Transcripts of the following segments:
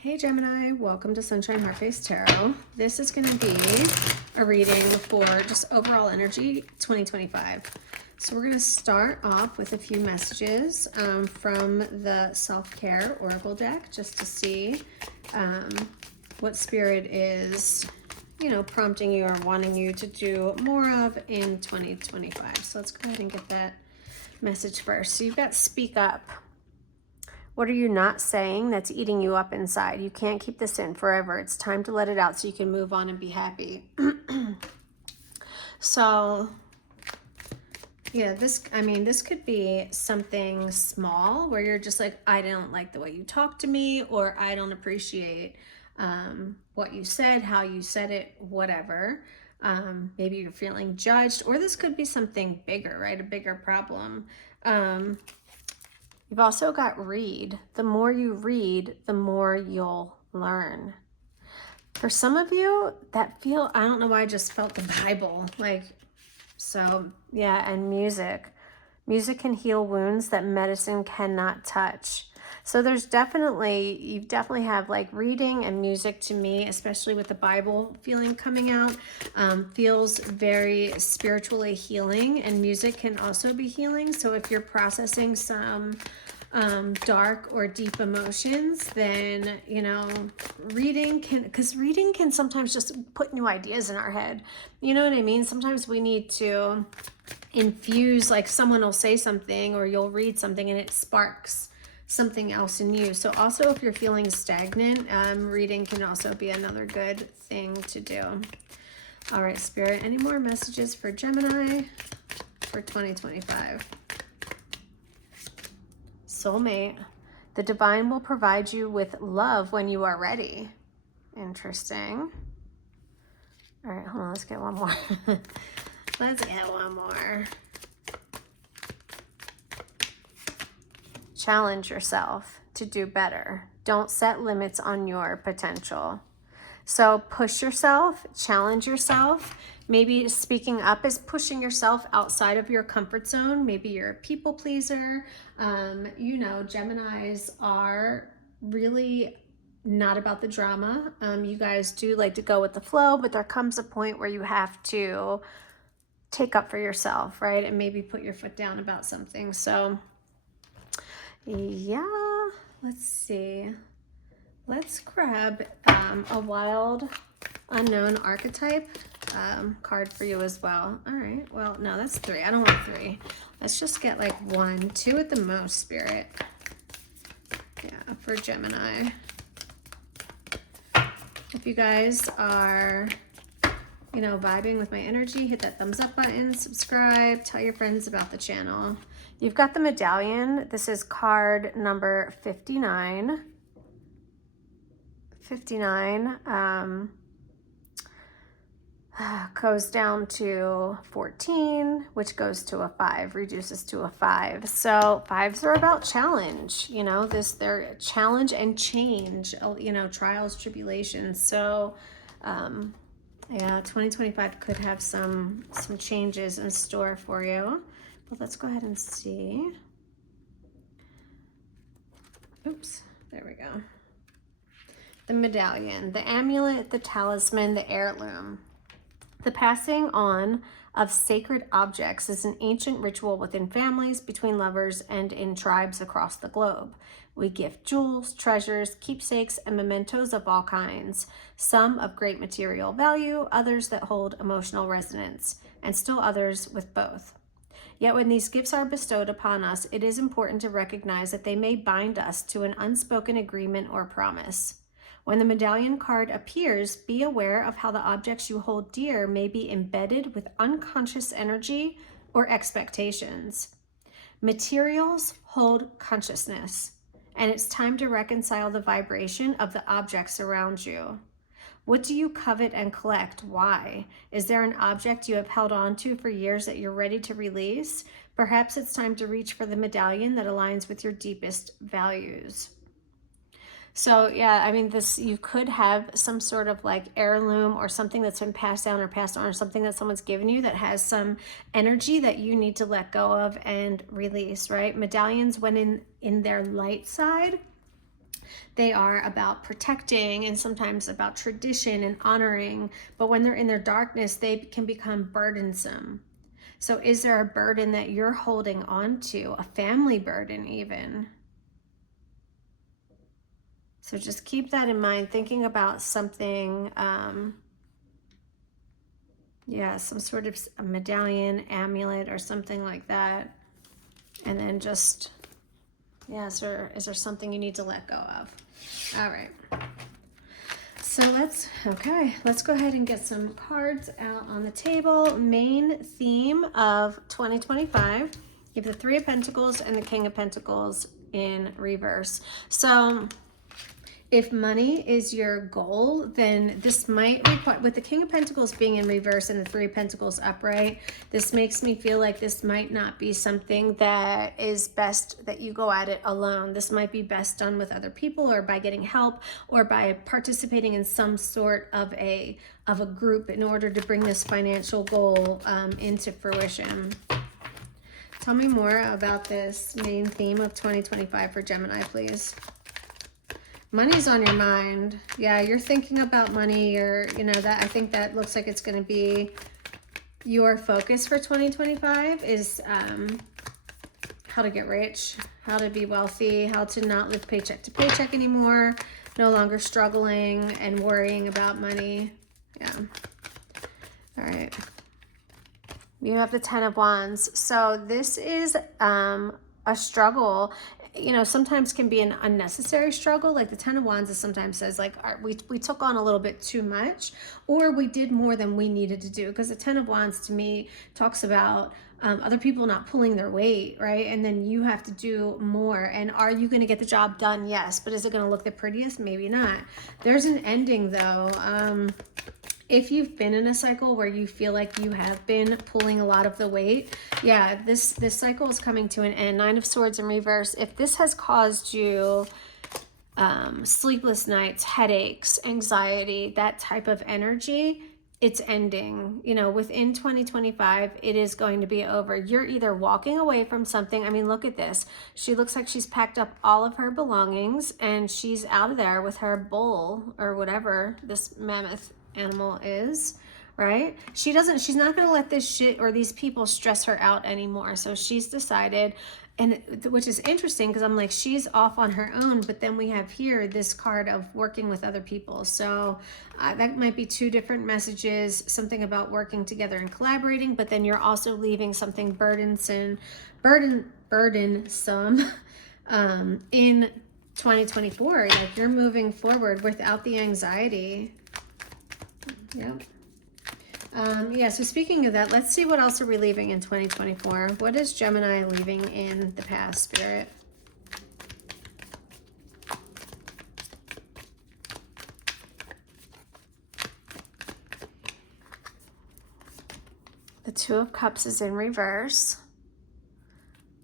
Hey Gemini, welcome to Sunshine Heartface Tarot. This is going to be a reading for just overall energy 2025. So we're going to start off with a few messages from the Self-Care Oracle deck just to see what spirit is, prompting you or wanting you to do more of in 2025. So let's go ahead and get that message first. So you've got speak up. What are you not saying that's eating you up inside? You can't keep this in forever. It's time to let it out so you can move on and be happy. So, yeah, this could be something small where you're just like, I don't like the way you talk to me, or I don't appreciate what you said, how you said it, whatever. Maybe you're feeling judged, or this could be something bigger, right? A bigger problem. You've also got read. The more you read, the more you'll learn. For some of you, I don't know why I just felt the Bible. And music. Music can heal wounds that medicine cannot touch. So you've definitely have like reading and music to me, especially with the Bible feeling coming out, feels very spiritually healing, and music can also be healing. So if you're processing some dark or deep emotions, then, reading can sometimes just put new ideas in our head. You know what I mean? Sometimes we need to infuse, like someone will say something or you'll read something and it sparks something else in you. So also if you're feeling stagnant, reading can also be another good thing to do. All right, Spirit, any more messages for Gemini for 2025? Soulmate. The divine will provide you with love when you are ready. Interesting. All right, hold on, let's get one more. Let's get one more. Challenge yourself to do better. Don't set limits on your potential. So push yourself, challenge yourself. Maybe speaking up is pushing yourself outside of your comfort zone. Maybe you're a people pleaser. Geminis are really not about the drama. You guys do like to go with the flow, but there comes a point where you have to take up for yourself, right? And maybe put your foot down about something. So yeah, let's see. Let's grab a wild unknown archetype card for you as well. All right, well, no, that's 3. I don't want 3. Let's just get like 1, 2 at the most, Spirit. Yeah, for Gemini. If you guys are, vibing with my energy, hit that thumbs up button, subscribe, tell your friends about the channel. You've got the medallion. This is card number 59. 59 goes down to 14, which goes to a 5, reduces to a 5. So 5s are about challenge, they're challenge and change, trials, tribulations. So, 2025 could have some changes in store for you. But let's go ahead and see. Oops, there we go. The medallion, the amulet, the talisman, the heirloom. The passing on of sacred objects is an ancient ritual within families, between lovers, and in tribes across the globe. We gift jewels, treasures, keepsakes, and mementos of all kinds, some of great material value, others that hold emotional resonance, and still others with both. Yet when these gifts are bestowed upon us, it is important to recognize that they may bind us to an unspoken agreement or promise. When the medallion card appears, be aware of how the objects you hold dear may be embedded with unconscious energy or expectations. Materials hold consciousness, and it's time to reconcile the vibration of the objects around you. What do you covet and collect? Why? Is there an object you have held on to for years that you're ready to release? Perhaps it's time to reach for the medallion that aligns with your deepest values. So yeah, you could have some sort of like heirloom or something that's been passed down or something that someone's given you that has some energy that you need to let go of and release, right? Medallions, when in their light side, They are about protecting and sometimes about tradition and honoring. But when they're in their darkness, they can become burdensome. So is there a burden that you're holding on to? A family burden even? So just keep that in mind, thinking about something, yeah, some sort of a medallion, amulet, or something like that. And then just, yeah, is there something you need to let go of? All right. So let's go ahead and get some cards out on the table. Main theme of 2025. You have the Three of Pentacles and the King of Pentacles in reverse. So if money is your goal, then this might require, with the King of Pentacles being in reverse and the Three of Pentacles upright, this makes me feel like this might not be something that is best that you go at it alone. This might be best done with other people, or by getting help, or by participating in some sort of a group in order to bring this financial goal into fruition. Tell me more about this main theme of 2025 for Gemini, please. Money's on your mind. Yeah, you're thinking about money, or, you know, that, I think that looks like it's going to be your focus for 2025 is how to get rich, how to be wealthy, how to not live paycheck to paycheck anymore, no longer struggling and worrying about money. Yeah. All right. You have the Ten of Wands. So this is a struggle, you know, sometimes can be an unnecessary struggle. Like the Ten of Wands is sometimes says like, we took on a little bit too much, or we did more than we needed to do. Because the Ten of Wands to me talks about other people not pulling their weight, right? And then you have to do more. And are you going to get the job done? Yes. But is it going to look the prettiest? Maybe not. There's an ending though. If you've been in a cycle where you feel like you have been pulling a lot of the weight, yeah, this cycle is coming to an end. Nine of Swords in reverse. If this has caused you sleepless nights, headaches, anxiety, that type of energy, it's ending. You know, within 2025, it is going to be over. You're either walking away from something. I mean, look at this. She looks like she's packed up all of her belongings and she's out of there with her bull or whatever this mammoth animal is, right? She's not going to let this shit or these people stress her out anymore. So she's decided, and which is interesting because I'm like, she's off on her own, but then we have here this card of working with other people. So that might be two different messages, something about working together and collaborating, but then you're also leaving something burdensome in 2024. Like you're moving forward without the anxiety. Yep. Yeah, so speaking of that, let's see what else are we leaving in 2024. What is Gemini leaving in the past, Spirit? The Two of Cups is in reverse.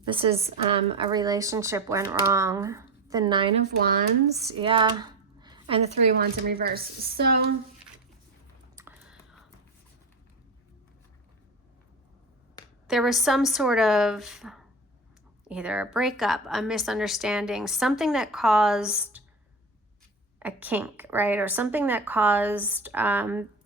This is a relationship went wrong. The Nine of Wands, yeah. And the Three of Wands in reverse. So there was some sort of either a breakup, a misunderstanding, something that caused a kink, right? Or something that caused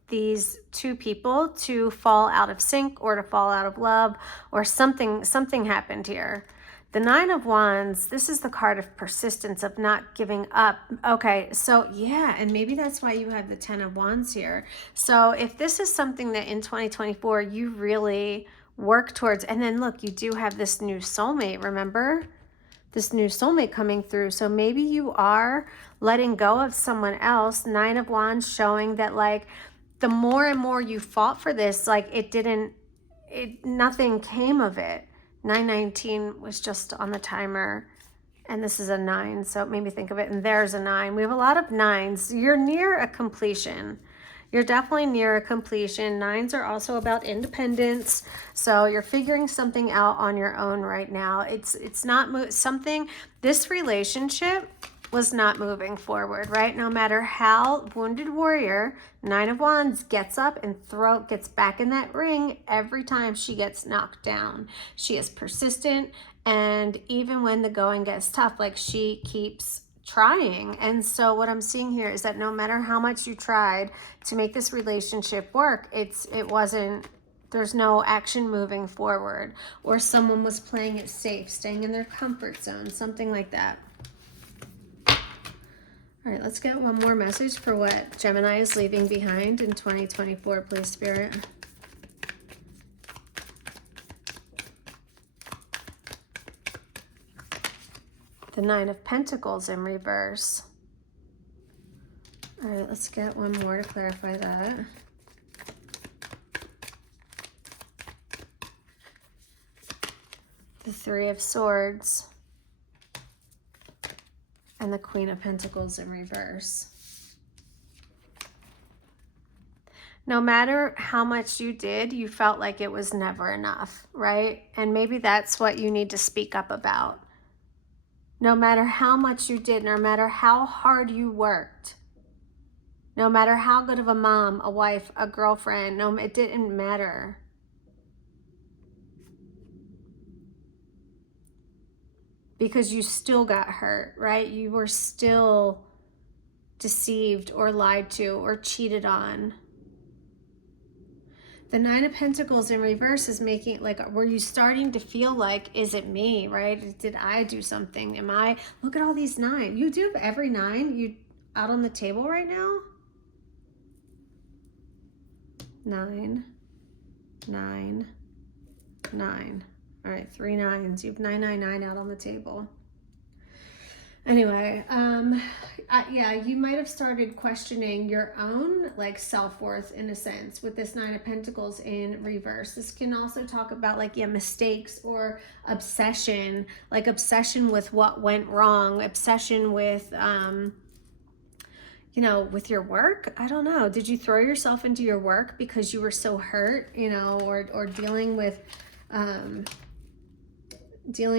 these two people to fall out of sync or to fall out of love, or something happened here. The Nine of Wands, this is the card of persistence, of not giving up. Okay, so yeah, and maybe that's why you have the Ten of Wands here. So if this is something that in 2024 you really work towards, and then look, you do have this new soulmate, remember? This new soulmate coming through. So maybe you are letting go of someone else. Nine of Wands showing that like the more and more you fought for this, like nothing came of it. 919 was just on the timer, and this is a 9, so it made me think of it, and there's a 9. We have a lot of 9s. You're near a completion. You're definitely near a completion. 9s are also about independence. So you're figuring something out on your own right now. It's not something, this relationship was not moving forward, right? No matter how Wounded Warrior, Nine of Wands gets up and gets back in that ring every time she gets knocked down. She is persistent, and even when the going gets tough, like she keeps trying. And so what I'm seeing here is that no matter how much you tried to make this relationship work, there's no action moving forward, or someone was playing it safe, staying in their comfort zone, something like that. All right, let's get one more message for what Gemini is leaving behind in 2024, please, Spirit. The Nine of Pentacles in reverse. All right, let's get one more to clarify that. The Three of Swords. And the Queen of Pentacles in reverse. No matter how much you did, you felt like it was never enough, right? And maybe that's what you need to speak up about. No matter how much you did, no matter how hard you worked, no matter how good of a mom, a wife, a girlfriend, it didn't matter. Because you still got hurt, right? You were still deceived or lied to or cheated on. The Nine of Pentacles in reverse is making, like, were you starting to feel like, is it me, right? Did I do something? Look at all these 9. You do have every 9 out on the table right now? 9, 9, 9. All right, 3 9s. You have 999 out on the table. Anyway, yeah, you might have started questioning your own self-worth in a sense with this Nine of Pentacles in reverse. This can also talk about mistakes or obsession, obsession with what went wrong, obsession with with your work. I don't know. Did you throw yourself into your work because you were so hurt, or dealing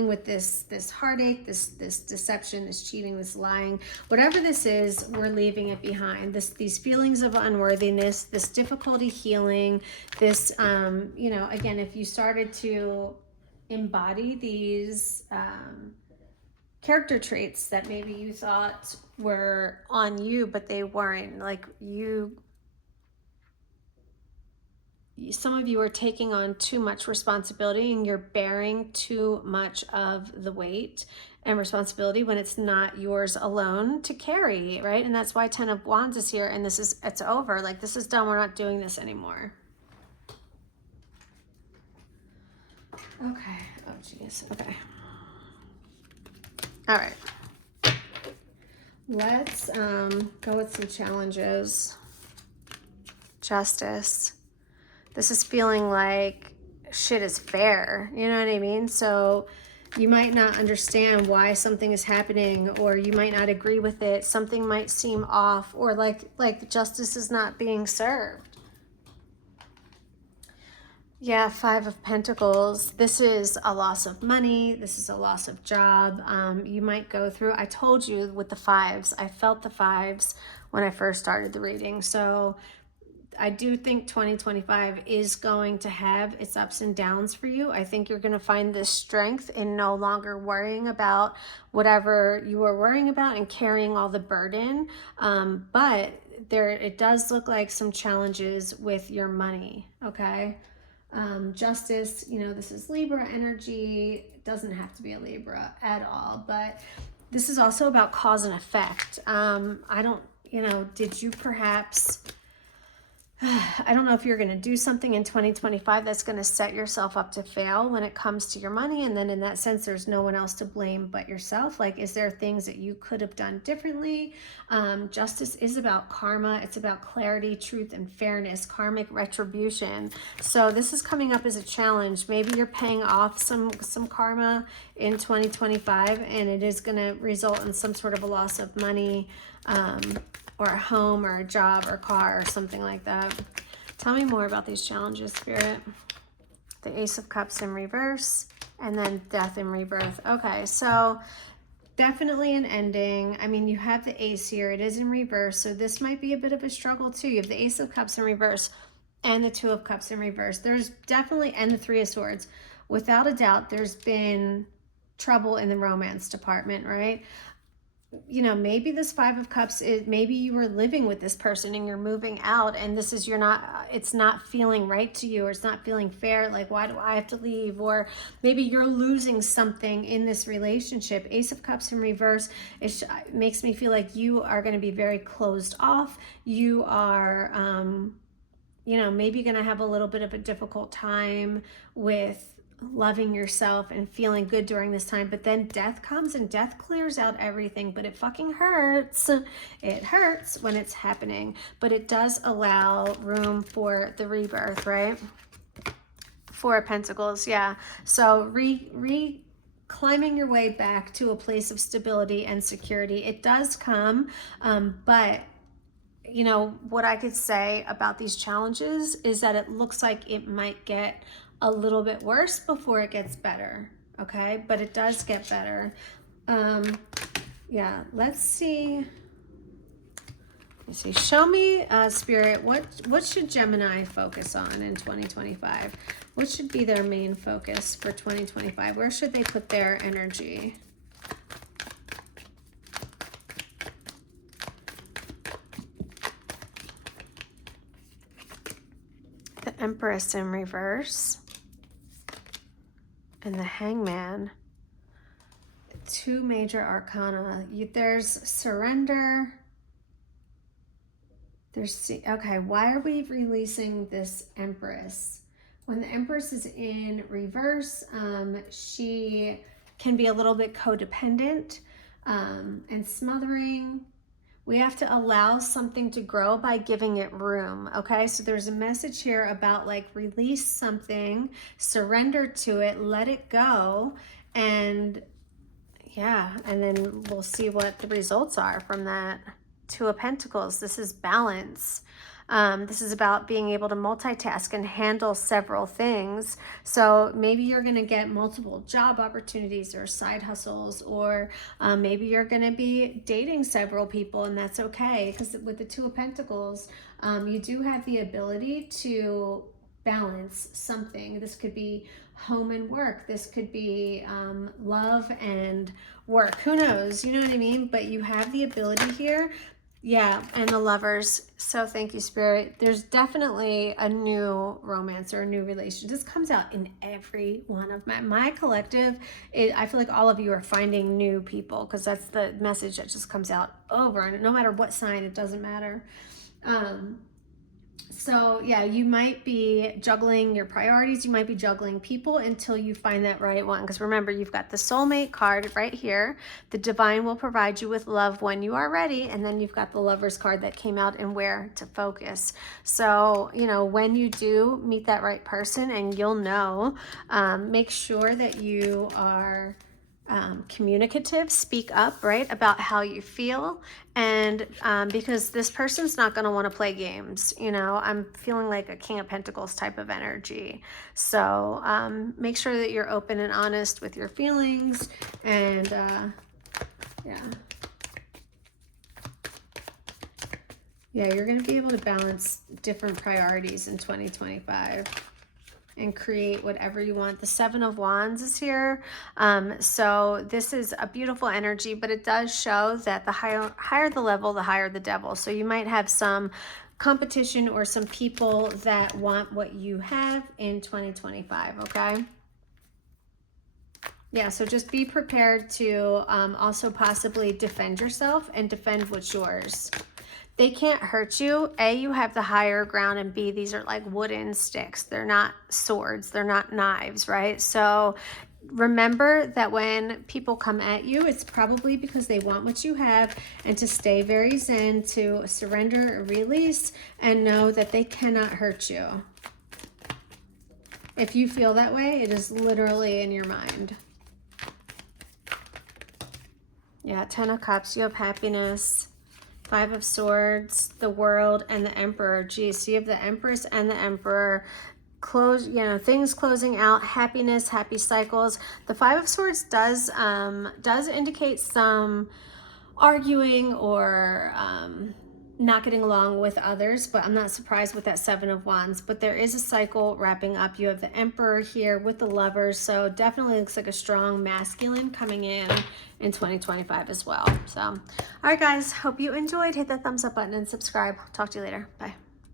with this heartache, this deception, this cheating, this lying, whatever this is, we're leaving it behind. These feelings of unworthiness, this difficulty healing, this, again, if you started to embody these character traits that maybe you thought were on you, but they weren't, some of you are taking on too much responsibility and you're bearing too much of the weight and responsibility when it's not yours alone to carry, right? And that's why 10 of Wands is here, and it's over. This is done. We're not doing this anymore. Okay. Oh, geez. Okay. All right. Let's go with some challenges. Justice. This is feeling like shit is fair. You know what I mean? So you might not understand why something is happening, or you might not agree with it. Something might seem off, or like justice is not being served. Yeah, 5 of Pentacles. This is a loss of money. This is a loss of job. You might go through, I told you with the 5s, I felt the 5s when I first started the reading. So I do think 2025 is going to have its ups and downs for you. I think you're going to find this strength in no longer worrying about whatever you were worrying about and carrying all the burden. But it does look like some challenges with your money, okay? Justice, this is Libra energy. It doesn't have to be a Libra at all, but this is also about cause and effect. Did you perhaps... I don't know if you're going to do something in 2025 that's going to set yourself up to fail when it comes to your money. And then in that sense, there's no one else to blame but yourself. Is there things that you could have done differently? Justice is about karma. It's about clarity, truth, and fairness, karmic retribution. So this is coming up as a challenge. Maybe you're paying off some karma in 2025, and it is going to result in some sort of a loss of money, or a home or a job or car or something like that. Tell me more about these challenges, Spirit. The Ace of Cups in reverse, and then Death in rebirth. Okay, so definitely an ending. I mean, you have the Ace here. It is in reverse, so this might be a bit of a struggle too. You have the Ace of Cups in reverse and the Two of Cups in reverse. There's definitely, and the Three of Swords. Without a doubt, there's been trouble in the romance department, right? you know, maybe this Five of Cups is, maybe you were living with this person and you're moving out, and this is, you're not, it's not feeling right to you, or it's not feeling fair. Like, why do I have to leave? Or maybe you're losing something in this relationship. Ace of Cups in reverse, it makes me feel like you are going to be very closed off. You are, you know, maybe going to have a little bit of a difficult time with loving yourself and feeling good during this time. But then death comes, and death clears out everything, but it fucking hurts. It hurts when it's happening, but it does allow room for the rebirth, right? Four of Pentacles, yeah. So climbing your way back to a place of stability and security. It does come, but you know, what I could say about these challenges is that it looks like it might get a little bit worse before it gets better, okay? But it does get better. Yeah, let's see. Let's see. Show me, Spirit, what should Gemini focus on in 2025? What should be their main focus for 2025? Where should they put their energy? The Empress in reverse. And the Hangman. Two major arcana. There's surrender. There's, okay, why are we releasing this Empress? When the Empress is in reverse, she can be a little bit codependent and smothering. We have to allow something to grow by giving it room, okay? So there's a message here about like release something, surrender to it, let it go, and yeah, and then we'll see what the results are from that. Two of Pentacles, this is balance. This is about being able to multitask and handle several things. So maybe you're going to get multiple job opportunities or side hustles, or maybe you're going to be dating several people, and that's okay, because with the Two of Pentacles, you do have the ability to balance something. This could be home and work. This could be love and work. Who knows? You know what I mean? But you have the ability here. Yeah, and the Lovers. So thank you, Spirit. There's definitely a new romance or a new relationship. This comes out in every one of my collective. I feel like all of you are finding new people, because that's the message that just comes out over, and no matter what sign, it doesn't matter. So yeah, you might be juggling your priorities. You might be juggling people until you find that right one. Because remember, you've got the soulmate card right here. The divine will provide you with love when you are ready. And then you've got the Lovers card that came out and where to focus. So, you know, when you do meet that right person, and you'll know, make sure that you are communicative, speak up, right, about how you feel. And because this person's not going to want to play games, you know, I'm feeling like a King of Pentacles type of energy. So make sure that you're open and honest with your feelings. And yeah, you're going to be able to balance different priorities in 2025. And create whatever you want. The Seven of Wands is here. So this is a beautiful energy, but it does show that the higher the level, the higher the devil. So you might have some competition or some people that want what you have in 2025, okay? Yeah, so just be prepared to also possibly defend yourself and defend what's yours. They can't hurt you. A, you have the higher ground, and B, these are like wooden sticks. They're not swords. They're not knives, right? So remember that when people come at you, it's probably because they want what you have, and to stay very zen, to surrender, release, and know that they cannot hurt you. If you feel that way, it is literally in your mind. Yeah, Ten of Cups, you have happiness. Five of Swords, the World, and the Emperor. Geez, so you have the Empress and the Emperor. Things closing out, happiness, happy cycles. The Five of Swords does indicate some arguing or not getting along with others, but I'm not surprised with that Seven of Wands. But there is a cycle wrapping up. You have the Emperor here with the Lovers, so definitely looks like a strong masculine coming in 2025 as well. So, all right, guys, hope you enjoyed. Hit that thumbs up button and subscribe. Talk to you later. Bye.